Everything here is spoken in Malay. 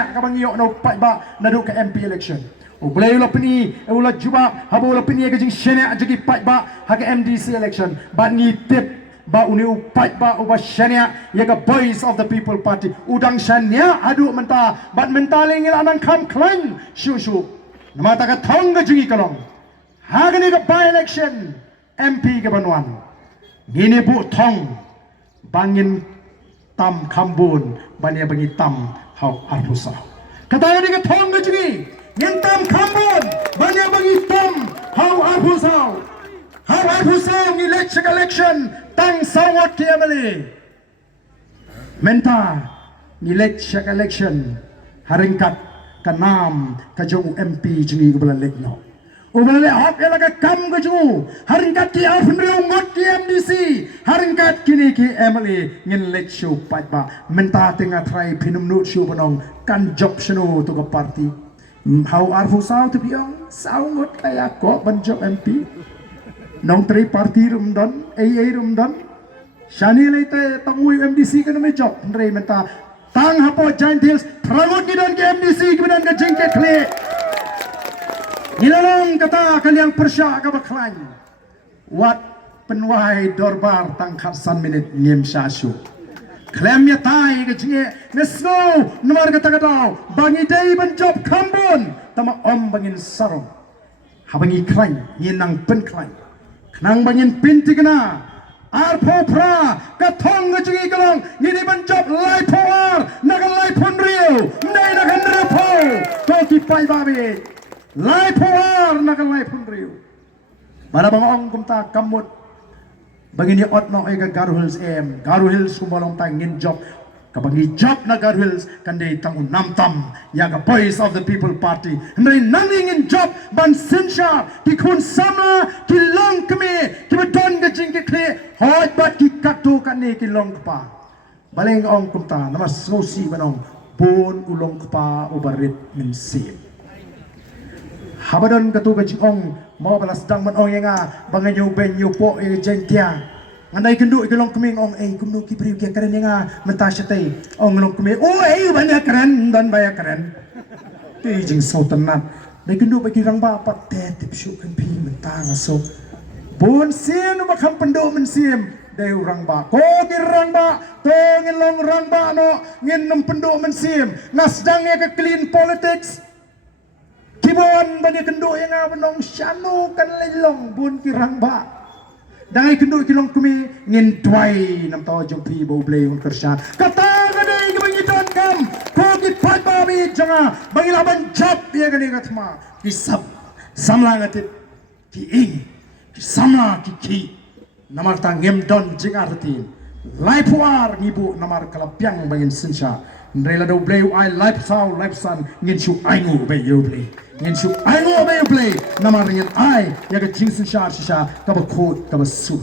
shania ka bang yo no pai ba na do ka MP election o blay lo pini ulat juba habo lo pini ka jing shania jigi pai ba ha ka MDC election ba ni tip ba uni upai ba uba shania ya ka voice of the people party udang shania adu menta bat mentaling ilanang kam klan shu nama ta ka thong ka jingi kalong ha ka ni ka by election MP ka banwan ngini bu thong bangin tam kambun bania bangi tam hau arpusa kata ni ka thong ka jingi ngin tam kambun bania bangi tam hau arpusa hau arpusa ni election tang sawat kiamali menta ni election haringkat kanam kajong MP jingi ubala lekno ubala le hok elaga kam kajong haringkat ki afnriu ngot ki MDC haringkat kini ki emily ngin lek show patba menta tenga try pinum nut show bonong kan job shno to ka party how arfu saw to biong saw ngot kaya ko ban job MP nong tri party rumdon AA rumdon shani leite tangui MDC kan me job ndre menta tang hapo giant hills pragot ni don ke MDC kemudian ke jengke kle nilalong kata kaliang persya ka baklan wat penwai dorbar tangkat san minit ngem syasyu klem ya tai ke jenge nesno nomor kata kata bangi dei ban job kambon tama om bangin sarong habangi klan nginang pen klan nang bangin pinti kena arpo pra katong ngejungi galong ngini banjop lai poar nagan lai pon rio nay nagan repo toki pai babi lai poar nagan lai pon rio bara bang ong kumta kamut bangini ot no ega Garu Hills Garu Hills kumalong tang ngin job kabangi job na Garu Hills kande tangun namtam ya ka voice of the people party ndai nanging in job ban sinsha ki kun sama ki long kme ki badon ga jing ki kle hot bat ki katu kane ki long pa baleng ong kumta nama sosi banong bon ulong pa ubarit min sim habadon katu ga jing ong mo balas dang man ong yanga banganyo ben yo po e jentia andai kendu ikolong kuming ong kumdu ki priu kia keren nga mentasya tay ong long kuming banyak keren dan banyak keren ti jing sautanat dai kendu bagi rang ba pat tetip syu kan pi mentang so bon sim no makam pendo men sim dai rang ba ko ki rang ba to ngin long rang ba no ngin nom pendo men sim nasdang ya ke clean politics kibon banyak kendu yang nga benong syano kan lelong bon ki rang ba dai kendu kilong kumi ngin twai nam to jong pi bo blay un kersha kata gade gi don kam ko gi pat babi janga bangi laban chap ye gani gatma ki sab samla ngatit ki ing ki samla ki namar ta ngem don jingartin lai puar ngibu namar kalapyang bangin sinsha ndrela do blay I life sao life san ngin shu aingu be you blay ngin shu aingu be you blay namar ngin ai ya ga jing sinsha shisha ka ba ko ka ba su